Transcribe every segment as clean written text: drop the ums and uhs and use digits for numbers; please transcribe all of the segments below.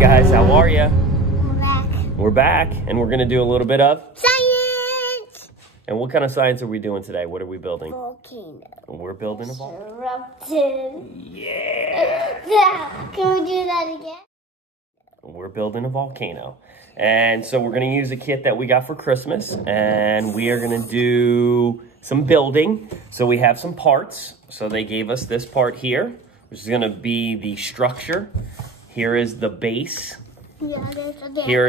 guys, how are you? We're back. We're back, and we're gonna do a little bit of Science! And what kind of science are we doing today? What are we building? Volcano. We're building a volcano. Erupted. Yeah! Can we do that again? We're building a volcano. And so we're gonna use a kit that we got for Christmas, and we are gonna do some building. So we have some parts. So they gave us this part here, which is gonna be the structure. Here is the base. Yeah, there's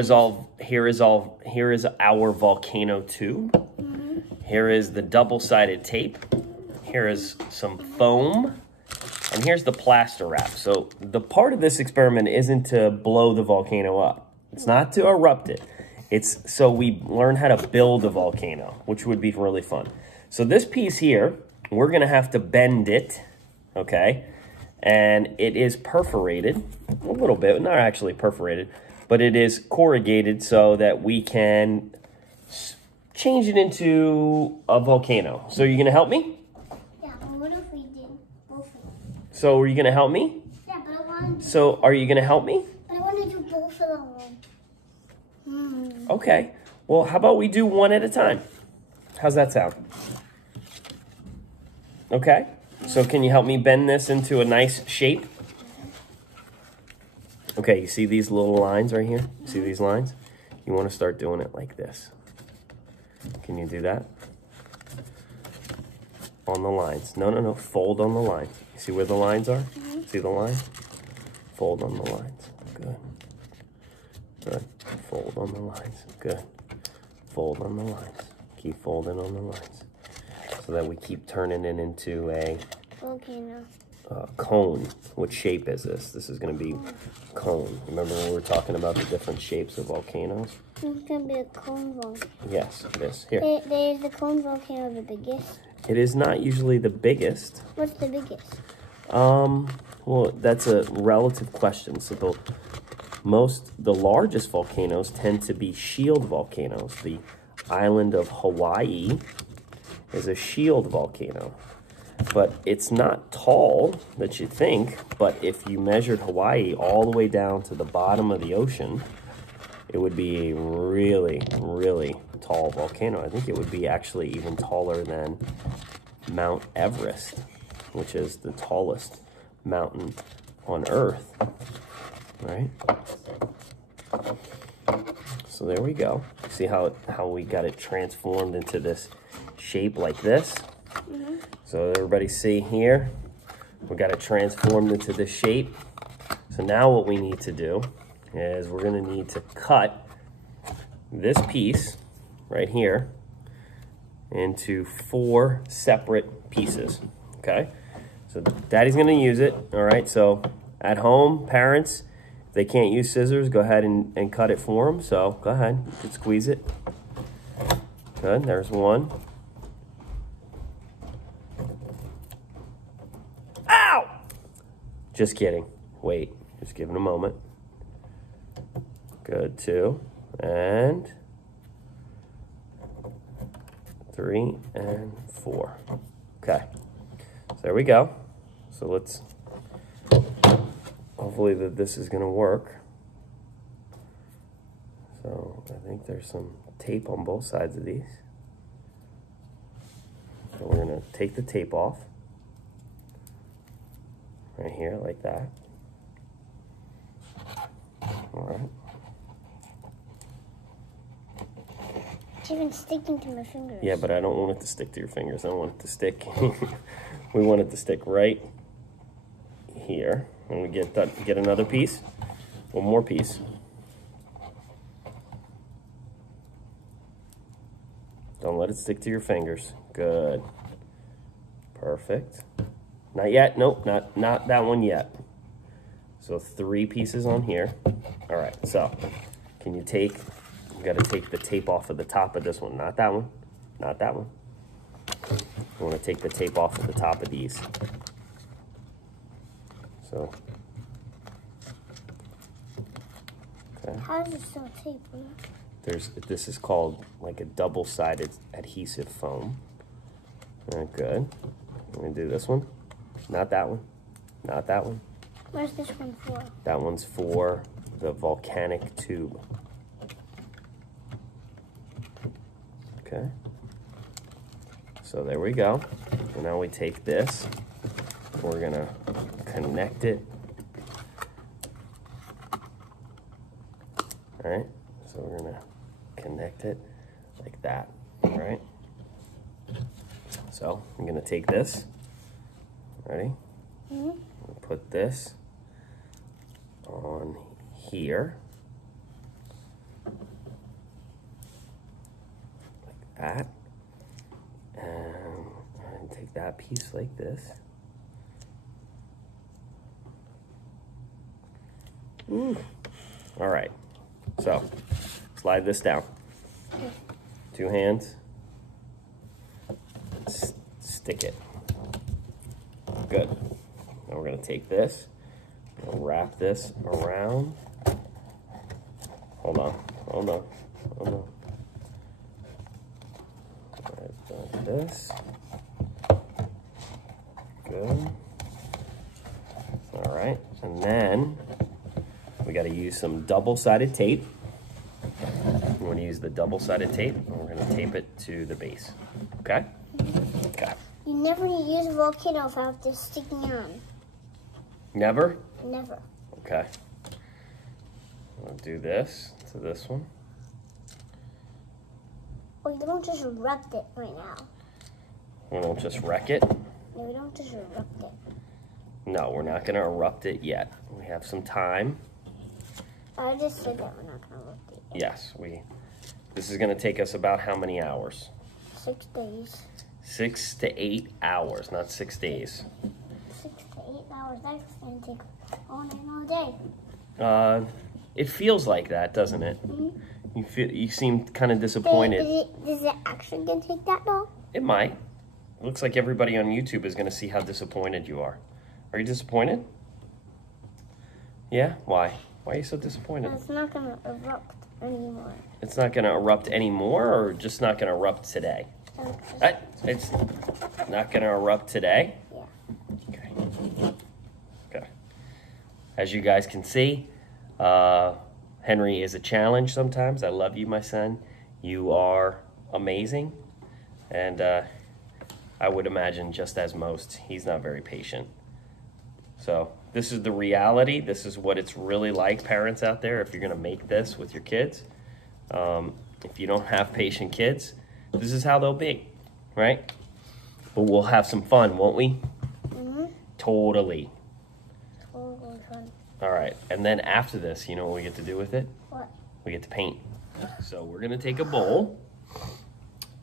a Here is our volcano tube. Here is the double-sided tape. Here is some foam. And here's the plaster wrap. So the part of this experiment isn't to blow the volcano up. It's not to erupt it. It's so we learn how to build a volcano, which would be really fun. So this piece here, we're gonna have to bend it, okay? And it is perforated a little bit, not actually perforated, but it is corrugated so that we can change it into a volcano. So you're gonna help me? Yeah, but what if we did both of them? So are you gonna help me? Yeah, but I wanted to, So are you gonna help me? but I want to do both of them. Okay. Well, how about we do one at a time? How's that sound? Okay. So can you help me bend this into a nice shape? Okay, you see these little lines right here? See these lines? You want to start doing it like this. Can you do that? On the lines. No. Fold on the lines. You see where the lines are? See the line? Fold on the lines. Good. Good. Fold on the lines. Good. Fold on the lines. Keep folding on the lines. So that we keep turning it into a Volcano. cone. What shape is this? This is going to be cone. Remember when we were talking about the different shapes of volcanoes? It's going to be a cone volcano. Yes, this. Here. Is the cone volcano the biggest? It is not usually the biggest. What's the biggest? Well, that's a relative question. So the largest volcanoes tend to be shield volcanoes. The island of Hawaii is a shield volcano. But it's not tall that you think, but if you measured Hawaii all the way down to the bottom of the ocean, it would be a really, really tall volcano. I think it would be actually even taller than Mount Everest, which is the tallest mountain on Earth, right? So there we go. See how we got it transformed into this shape like this? So everybody see here, we got it transformed into this shape. So now what we need to do is we're gonna need to cut this piece right here into 4 separate pieces, okay? So Daddy's gonna use it, all right? So at home, parents, if they can't use scissors, go ahead and cut it for them. So go ahead, you can squeeze it. Good, there's one. Ow! Just kidding. Wait, just give it a moment. Good, 2, and 3, and 4. Okay, so there we go. So let's, hopefully this is gonna work. So I think there's some tape on both sides of these. So we're gonna take the tape off. Right here, like that. All right. It's even sticking to my fingers. Yeah, but I don't want it to stick to your fingers. I don't want it to stick. We want it to stick right here. And we get another piece, one more piece. Don't let it stick to your fingers. Good. Perfect. Not yet. Nope, not that one yet. So 3 pieces on here. All right, so can you take, you got to take the tape off of the top of this one. Not that one. Not that one. You want to take the tape off of the top of these. So. Okay. How does it still tape? This is called like a double-sided adhesive foam. Good. I'm going to do this one. Not that one. Not that one. What's this one for? That one's for the volcanic tube. Okay. So there we go. So now we take this. We're gonna connect it. All right. So we're gonna connect it like that. All right. So I'm gonna take this. Ready? Mm-hmm. Put this on here. Like that. And take that piece like this. All right. So slide this down. 2 hands. Stick it. Good. Now we're going to take this, we'll wrap this around. Hold on. Like this. Good. All right. And then we got to use some double-sided tape. We want to use the double-sided tape, and we're going to tape it to the base. Okay? Okay. You never use a volcano without this sticking on. Never? Never. Okay. I'll do this to this one. Well, you don't just erupt it right now. We won't just wreck it. No, we don't just erupt it. No, we're not going to erupt it yet. We have some time. I just said that we're not going to erupt it. Yes, this is going to take us about how many hours? 6 days. 6 to 8 hours, not 6 days. 6 to 8 hours. That's going to take all night, all day. It feels like that, doesn't it? Mm-hmm. You seem kind of disappointed. Is it actually going to take that long? It might. It looks like everybody on YouTube is going to see how disappointed you are. Are you disappointed? Yeah? Why? Why are you so disappointed? It's not going to erupt anymore. It's not going to erupt anymore, or just not going to erupt today? It's not going to erupt today? Yeah. Okay. Okay. As you guys can see, Henry is a challenge sometimes. I love you, my son. You are amazing. And I would imagine just as most, he's not very patient. So this is the reality. This is what it's really like, parents out there, if you're going to make this with your kids. If you don't have patient kids, this is how they'll be, right? But we'll have some fun, won't we? Mm-hmm. Totally. Totally fun. All right, and then after this, you know what we get to do with it? What? We get to paint. So we're gonna take a bowl,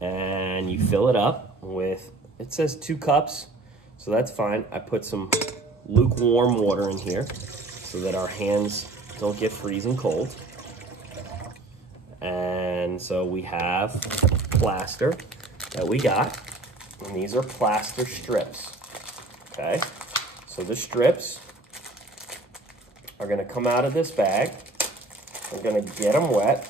and you fill it up with, it says 2 cups, so that's fine. I put some lukewarm water in here so that our hands don't get freezing cold. And so we have plaster that we got, and these are plaster strips, okay? So the strips are gonna come out of this bag. We're gonna get them wet,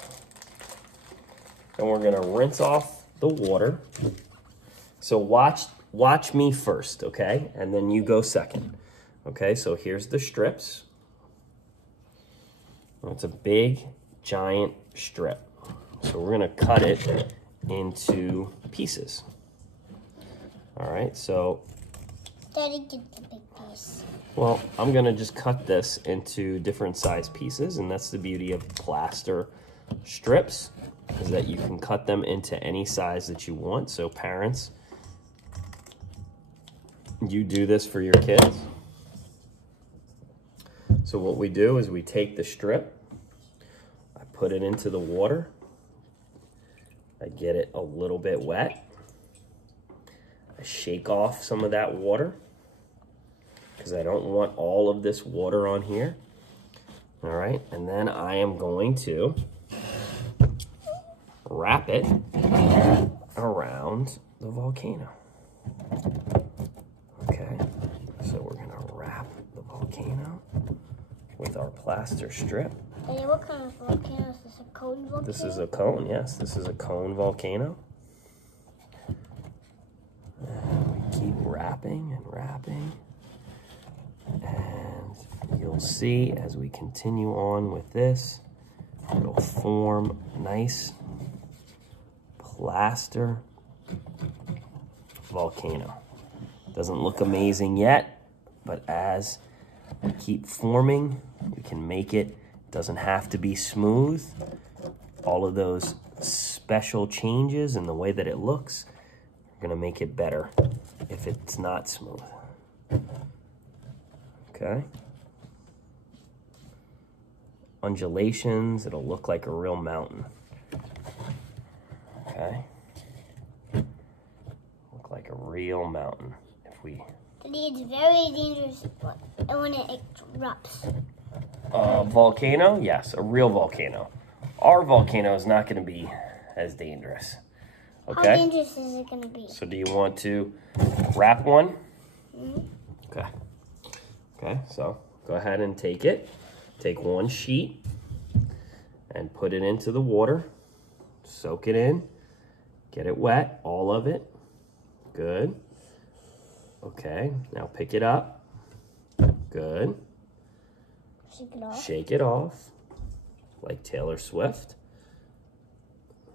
and we're gonna rinse off the water. So watch me first, okay? And then you go second. Okay, so here's the strips. It's a big, giant strip. So we're gonna cut it into pieces. All right, so. Daddy, get the big piece. Well, I'm gonna just cut this into different size pieces, and that's the beauty of plaster strips, is that you can cut them into any size that you want. So parents, you do this for your kids. So what we do is we take the strip, I put it into the water, I get it a little bit wet, I shake off some of that water, because I don't want all of this water on here. All right, and then I am going to wrap it around the volcano. Okay, so we're gonna wrap the volcano with our plaster strip. Hey, what kind of volcano is this? A cone volcano? This is a cone, yes, this is a cone volcano. And we keep wrapping and wrapping. And we'll see as we continue on with this, it'll form a nice plaster volcano. Doesn't look amazing yet, but as we keep forming, we can make it. It doesn't have to be smooth. All of those special changes in the way that it looks are gonna make it better if it's not smooth. Okay. Undulations, it'll look like a real mountain. Okay. Look like a real mountain if we... It's very dangerous when it erupts. Volcano? Yes, a real volcano. Our volcano is not going to be as dangerous. Okay? How dangerous is it going to be? So do you want to wrap one? Mm-hmm. Okay. Okay, so go ahead and take it. Take one sheet and put it into the water. Soak it in. Get it wet, all of it. Good. Okay, now pick it up. Good. Shake it off. Shake it off, like Taylor Swift.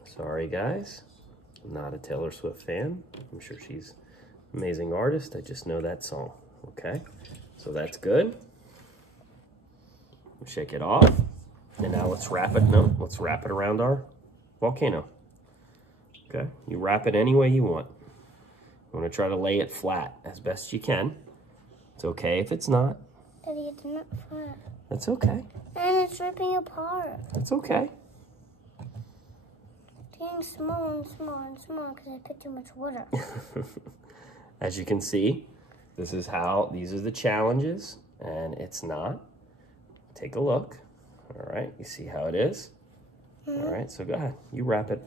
Sorry, guys. I'm not a Taylor Swift fan. I'm sure she's an amazing artist. I just know that song. Okay, so that's good. Shake it off. And now let's wrap it. No, let's wrap it around our volcano. Okay, you wrap it any way you want. You want to try to lay it flat as best you can. It's okay if it's not. Daddy, it's not flat. That's okay. And it's ripping apart. That's okay. It's getting smaller and smaller and smaller because I put too much water. As you can see, these are the challenges, and it's not. Take a look. All right, you see how it is? All right, so go ahead. You wrap it.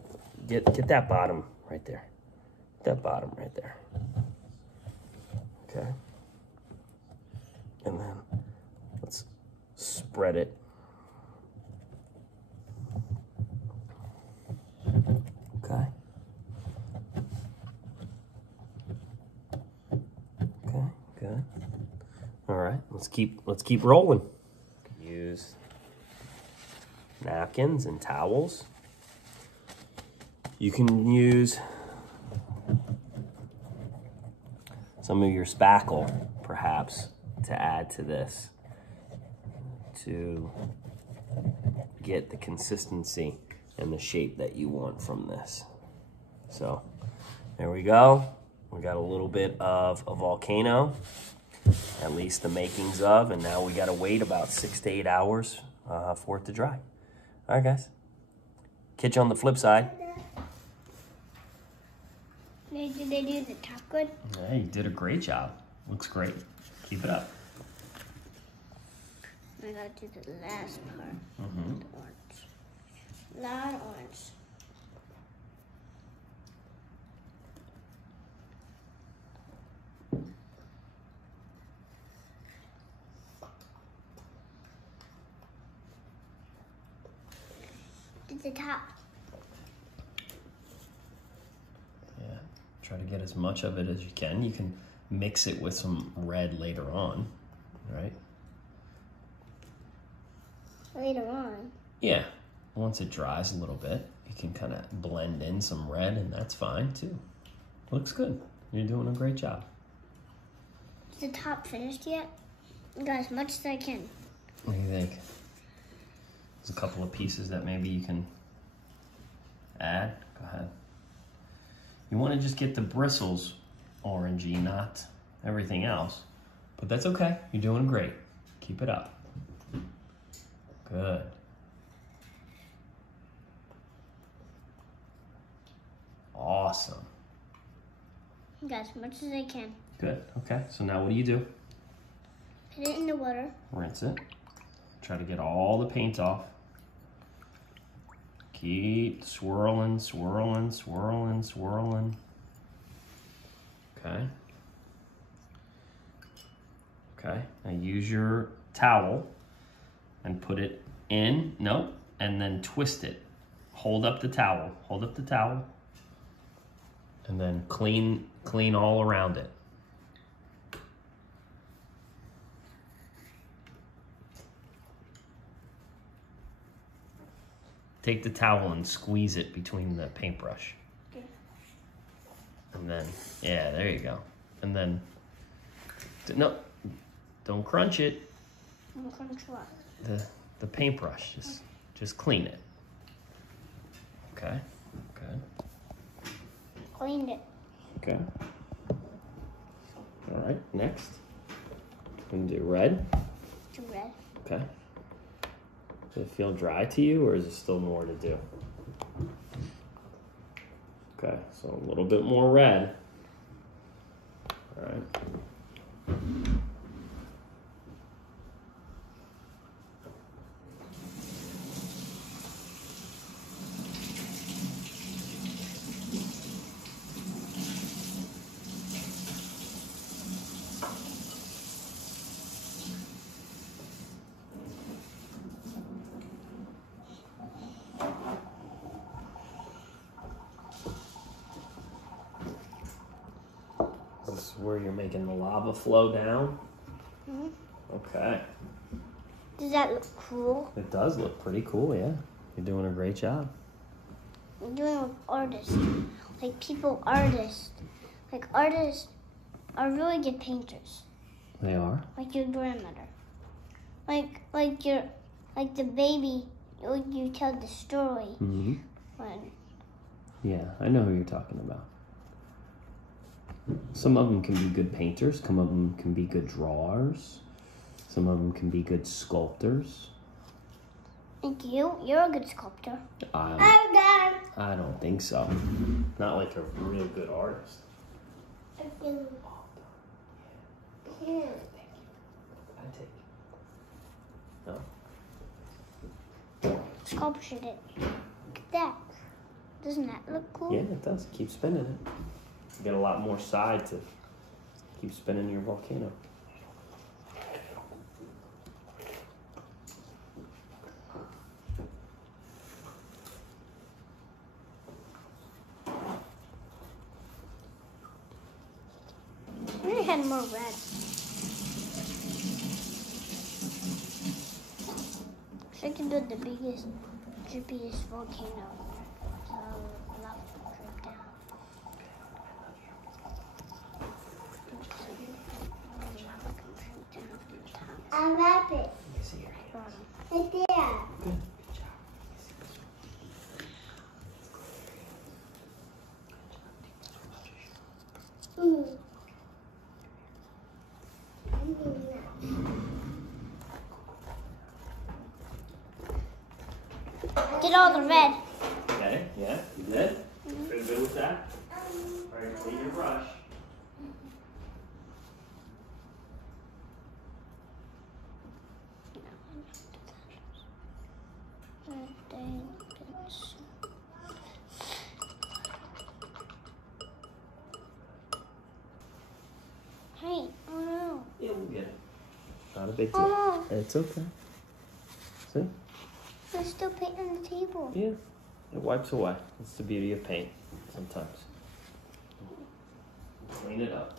Get that bottom right there. That bottom right there. Okay. And then let's spread it. Okay. Okay, good. All right, let's keep rolling. Use napkins and towels. You can use some of your spackle, perhaps, to add to this to get the consistency and the shape that you want from this. So there we go. We got a little bit of a volcano, at least the makings of, and now we got to wait about 6 to 8 hours for it to dry. All right, guys. Catch you on the flip side. Did they do the top good? Yeah, you did a great job. Looks great. Keep it up. I gotta do the last part. Mm-hmm. The orange. A lot of orange. Did the top. Yeah, try to get as much of it as you can. You can mix it with some red later on, right? Later on? Yeah, once it dries a little bit, you can kind of blend in some red, and that's fine too. Looks good. You're doing a great job. Is the top finished yet? I got as much as I can. What do you think? There's a couple of pieces that maybe you can add. Go ahead. You want to just get the bristles orangey, not everything else. But that's okay. You're doing great. Keep it up. Good. Awesome. I got as much as I can. Good. Okay. So now what do you do? Put it in the water. Rinse it. Try to get all the paint off. Keep swirling, swirling, swirling, swirling. Okay. Okay. Now use your towel and put it in. No. And then twist it. Hold up the towel. Hold up the towel. And then clean all around it. take the towel and squeeze it between the paintbrush. Okay. And then, yeah, there you go. And then, no, don't crunch it. Don't crunch what? The paintbrush, just clean it. Okay, good. Cleaned it. Okay. All right, next. We can do red. Do red. Okay. Does it feel dry to you, or is there still more to do? Okay, so a little bit more red. All right. This is where you're making the lava flow down? Mm-hmm. Okay. Does that look cool? It does look pretty cool, yeah. You're doing a great job. I'm doing it with artists. Like artists. Like artists are really good painters. They are? Like your grandmother. Like the baby you tell the story Mm-hmm. when. Yeah, I know who you're talking about. Some of them can be good painters. Some of them can be good drawers. Some of them can be good sculptors. Like you're a good sculptor. I don't think so. Not like a real good artist. Here. I take it. No. Sculptured it. Look at that. Doesn't that look cool? Yeah, it does. Keep spinning it. You get a lot more side to keep spinning your volcano. I wish I had more red. So I can build the biggest, drippiest volcano. So lava will drip down. I wrap it. You see your hands. Right there. Good. Good job. Get all the red. Okay, yeah, you did? Pretty good with that? All right, clean your brush. Hey, oh no. Yeah, we'll get it. Not a big deal. Oh, It's okay. See? there's still paint on the table. Yeah, it wipes away. That's the beauty of paint sometimes. Clean it up.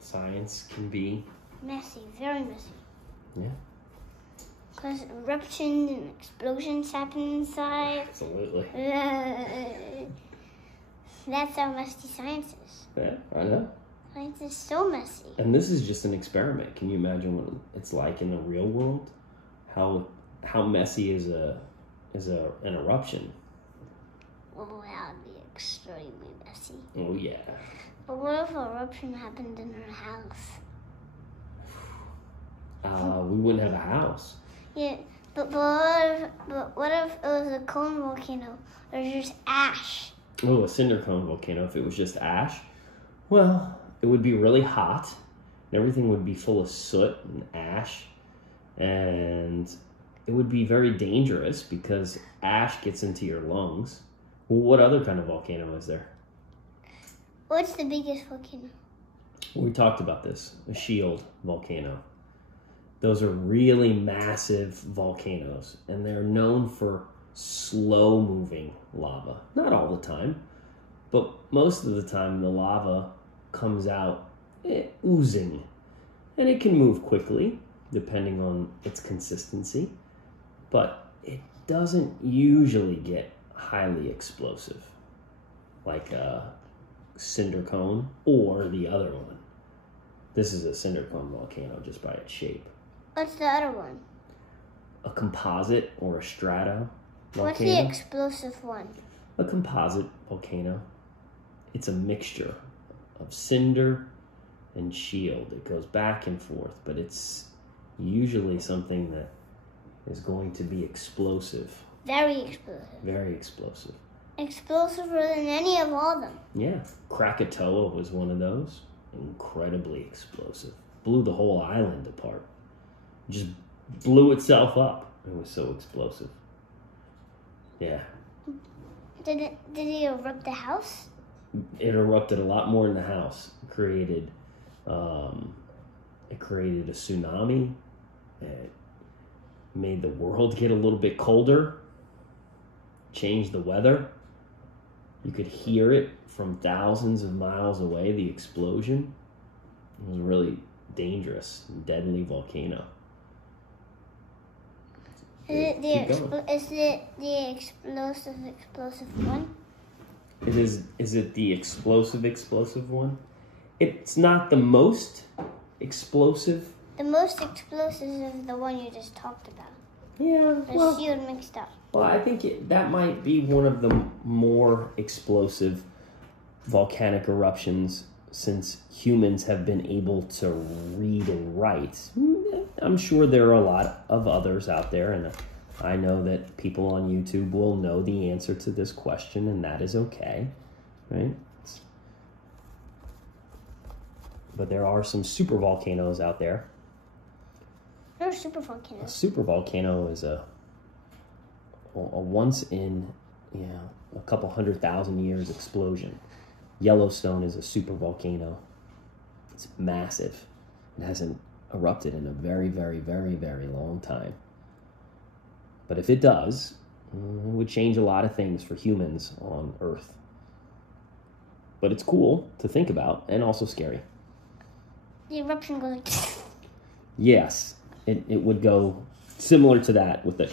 Science can be... Messy, very messy. Yeah. Because eruptions and explosions happen inside. Absolutely. That's how messy science is. Yeah, I know. Science is so messy. And this is just an experiment. Can you imagine what it's like in the real world? How messy is an eruption? Oh, that would be extremely messy. Oh yeah. But what if an eruption happened in our house? We wouldn't have a house. Yeah, but what if it was a cone volcano or just ash? Oh, a cinder cone volcano. If it was just ash, well, it would be really hot, and everything would be full of soot and ash, and it would be very dangerous because ash gets into your lungs. Well, what other kind of volcano is there? What's the biggest volcano? We talked about this, a shield volcano. Those are really massive volcanoes, and they're known for slow-moving lava. Not all the time, but most of the time the lava comes out oozing. And it can move quickly, depending on its consistency, but it doesn't usually get highly explosive, like a cinder cone or the other one. This is a cinder cone volcano just by its shape. What's the other one? A composite or a strata volcano. What's the explosive one? A composite volcano. It's a mixture of cinder and shield. It goes back and forth, but it's usually something that is going to be explosive. Very explosive. Very explosive. Explosiver than any of all of them. Yeah. Krakatoa was one of those. Incredibly explosive. Blew the whole island apart. Just blew itself up. It was so explosive. Yeah. Did it erupt the house? It erupted a lot more in the house. It created a tsunami. It made the world get a little bit colder. Changed the weather. You could hear it from thousands of miles away, the explosion. It was a really dangerous and deadly volcano. Is it the explosive one? Is it the explosive one? It's not the most explosive. The most explosive is the one you just talked about. Yeah, The shield mixed up. Well, I think that might be one of the more explosive volcanic eruptions since humans have been able to read and write. I'm sure there are a lot of others out there, and I know that people on YouTube will know the answer to this question, and that is okay, right? But there are some super volcanoes out there. What are super volcanoes? A super volcano is a once in a couple 100,000 years explosion. Yellowstone is a super volcano. It's massive. It hasn't erupted in a very, very, very, very long time. But if it does, it would change a lot of things for humans on Earth. But it's cool to think about and also scary. The eruption goes like... Yes, it would go similar to that with the...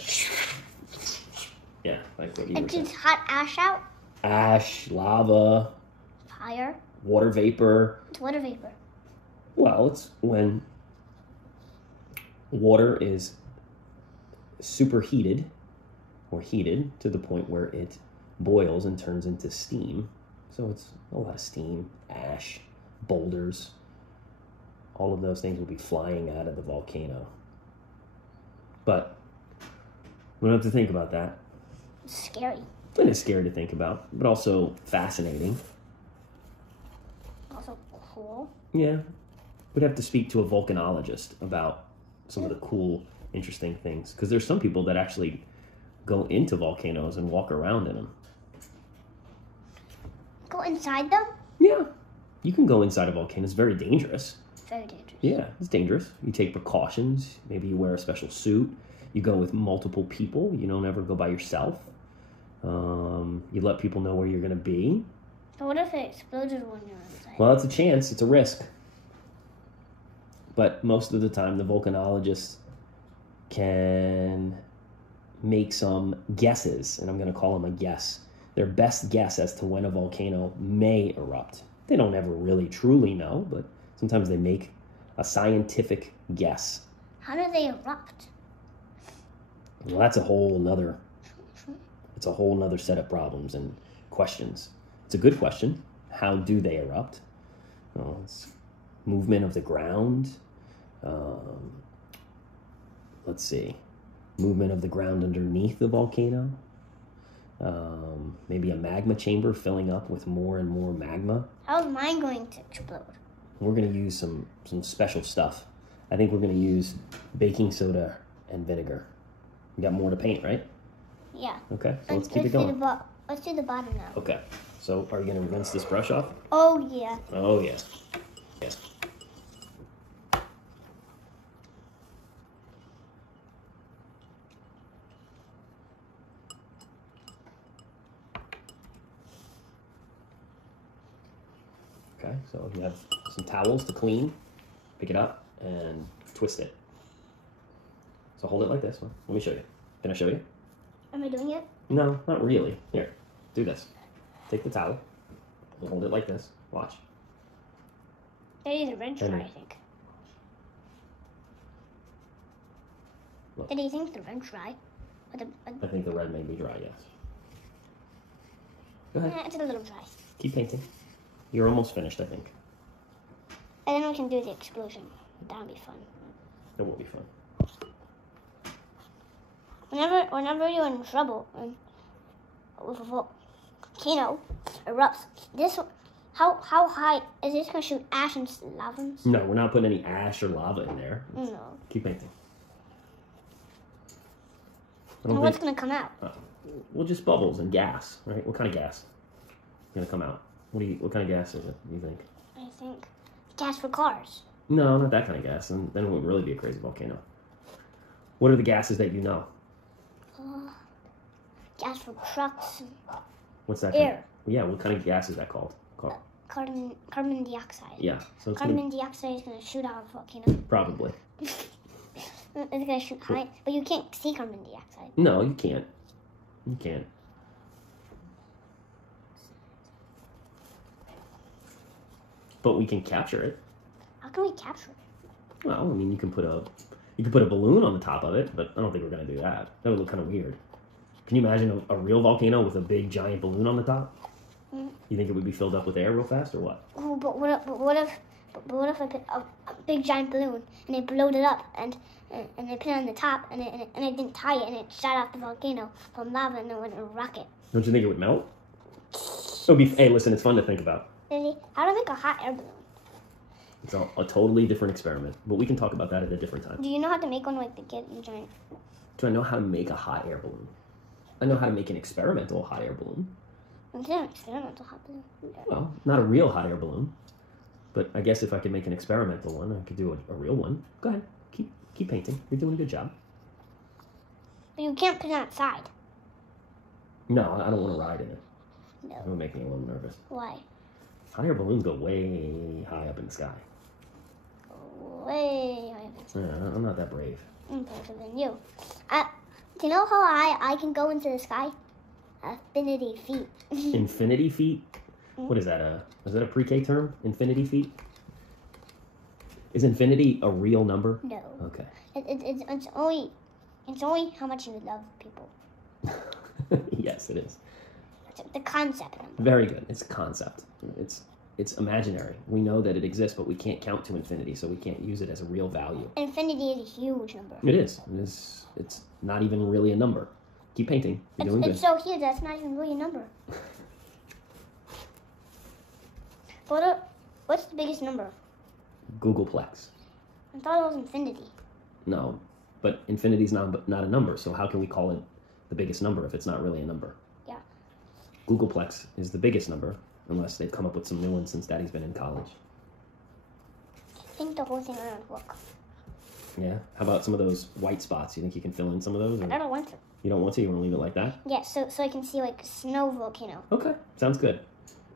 Yeah, like what you were It saying. shoots hot ash out? Ash, lava, Fire? water vapor. It's water vapor. Well, it's when water is superheated or heated to the point where it boils and turns into steam. So it's a lot of steam, ash, boulders. All of those things will be flying out of the volcano. But we don't have to think about that. It's scary. And it's scary to think about, but also fascinating. Also cool. Yeah. We'd have to speak to a volcanologist about some of the cool, interesting things. Because there's some people that actually go into volcanoes and walk around in them. Go inside them? Yeah. You can go inside a volcano. It's very dangerous. Very dangerous. Yeah, it's dangerous. You take precautions. Maybe you wear a special suit. You go with multiple people. You don't ever go by yourself. You let people know where you're going to be. But what if it exploded when you're inside? Well, it's a chance. It's a risk. But most of the time, the volcanologists can make some guesses, and I'm going to call them a guess. Their best guess as to when a volcano may erupt. They don't ever really truly know, but sometimes they make a scientific guess. How do they erupt? Well, that's a whole nother set of problems and questions. It's a good question. How do they erupt? Well, it's movement of the ground. Let's see. Movement of the ground underneath the volcano. Maybe a magma chamber filling up with more and more magma. How's mine going to explode? We're going to use some special stuff. I think we're going to use baking soda and vinegar. We got more to paint, right? Yeah. Okay, so let's keep it going. Let's do the bottom now. Okay, so are you going to rinse this brush off? Oh, yeah. Oh, yes. Yes. Okay, so you have some towels to clean. Pick it up and twist it. So hold it like this. Let me show you. Can I show you? Am I doing it? No, not really. Here, do this. Take the towel. Hold it like this. Watch. I need a wrench dry, I think. Look. Did you think the wrench dry? I think the red may be dry, yes. Go ahead. It's a little dry. Keep painting. You're almost finished, I think. And then we can do the explosion. That'll be fun. That will be fun. Whenever you're in trouble with a volcano erupts, how high is this going to shoot ash and lava? No, we're not putting any ash or lava in there. No. Keep painting. And what's going to come out? Well, just bubbles and gas, right? What kind of gas is going to come out? What kind of gas is it, you think? I think gas for cars. No, not that kind of gas. And then it would really be a crazy volcano. What are the gases that you know? Gas for trucks. What's that? Air. Yeah, what kind of gas is that called? Carbon dioxide. Yeah. So it's carbon dioxide is going to shoot out of a volcano. Probably. It's going to shoot high, but you can't see carbon dioxide. No, you can't. You can't. But we can capture it. How can we capture it? Well, I mean, you can put a balloon on the top of it, but I don't think we're going to do that. That would look kind of weird. Can you imagine a real volcano with a big giant balloon on the top? Mm. You think it would be filled up with air real fast, or what? Oh, but what if I put a big giant balloon and they blowed it up and they put it on the top and it didn't tie it and it shot out the volcano from lava and it went in a rocket? Don't you think it would melt? It would be. Hey, listen, it's fun to think about. Really? How do I make a hot air balloon? It's a totally different experiment, but we can talk about that at a different time. Do you know how to make one like the giant? Do I know how to make a hot air balloon? I know how to make an experimental hot air balloon. Is it an experimental hot balloon? Well, not a real hot air balloon, but I guess if I could make an experimental one, I could do a real one. Go ahead, keep painting. You're doing a good job. But you can't put it outside. No, I don't want to ride in it. No. It would make me a little nervous. Why? Hot air balloons go way high up in the sky. Way high up in the sky. Yeah, I'm not that brave. I'm braver than you. Do you know how high I can go into the sky? Infinity feet. Infinity feet? What is that? Is that a pre-K term? Infinity feet? Is infinity a real number? No. Okay. It's only how much you love people. Yes, it is. The concept number. Very good. It's a concept. It's imaginary. We know that it exists, but we can't count to infinity, so we can't use it as a real value. Infinity is a huge number. It is. It's not even really a number. Keep painting. You're doing good. It's so huge that's not even really a number. What's the biggest number? Googleplex. I thought it was infinity. No, but infinity's not a number, so how can we call it the biggest number if it's not really a number? Yeah. Googleplex is the biggest number, unless they've come up with some new ones since Daddy's been in college. I think the whole thing around work. Yeah? How about some of those white spots? You think you can fill in some of those? Or? I don't want to. You don't want to? You want to leave it like that? Yeah, so I can see like a snow volcano. Okay, sounds good.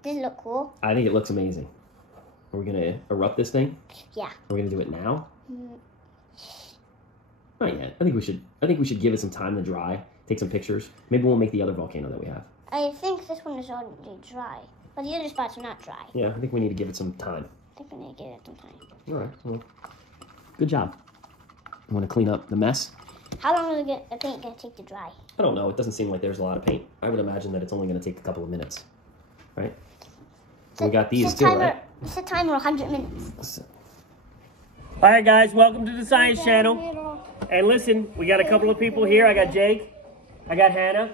Does it look cool? I think it looks amazing. Are we going to erupt this thing? Yeah. Are we going to do it now? Not yet. I think we should give it some time to dry, take some pictures. Maybe we'll make the other volcano that we have. I think this one is already dry, but the other spots are not dry. Yeah, I think we need to give it some time. I think we need to give it some time. All right. Well, good job. You want to clean up the mess? How long is the paint going to take to dry? I don't know. It doesn't seem like there's a lot of paint. I would imagine that it's only going to take a couple of minutes. Right? So we got these too, right? Set timer 100 minutes. All right, guys. Welcome to the Science Channel. And listen, we got a couple of people here. I got Jake. I got Hannah.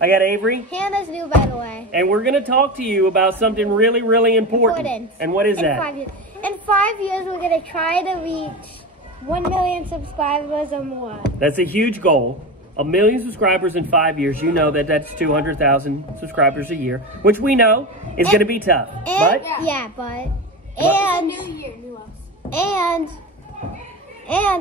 I got Avery. Hannah's new, by the way. And we're going to talk to you about something really, really important. And what is that? In 5 years, we're going to try to reach 1 million subscribers or more. That's a huge goal. 1 million subscribers in 5 years. You know that's 200,000 subscribers a year, which we know is going to be tough. And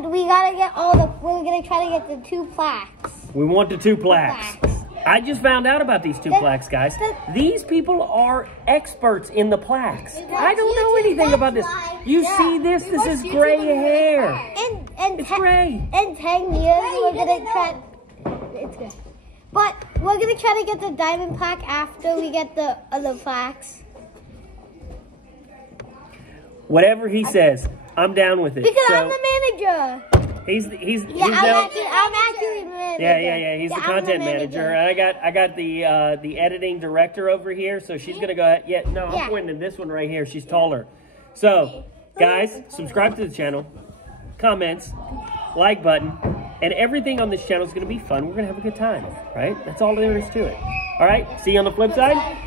we got to get we're going to try to get the 2 plaques. We want the 2 plaques. I just found out about these 2 plaques, guys. These people are experts in the plaques. I don't know anything about this. You see this? This is gray hair. It's gray. In 10 years, we're going to try... It's good. But we're gonna try to get the diamond plaque after we get the other plaques. Whatever he says, I'm down with it. Because so, I'm the manager. He's I'm now, actually the manager. yeah. He's the content manager. And I got the editing director over here, so she's gonna go ahead. I'm pointing to this one right here. She's taller. So, guys, subscribe to the channel, comments, like button, and everything on this channel is gonna be fun. We're gonna have a good time, right? That's all there is to it. All right. See you on the flip side.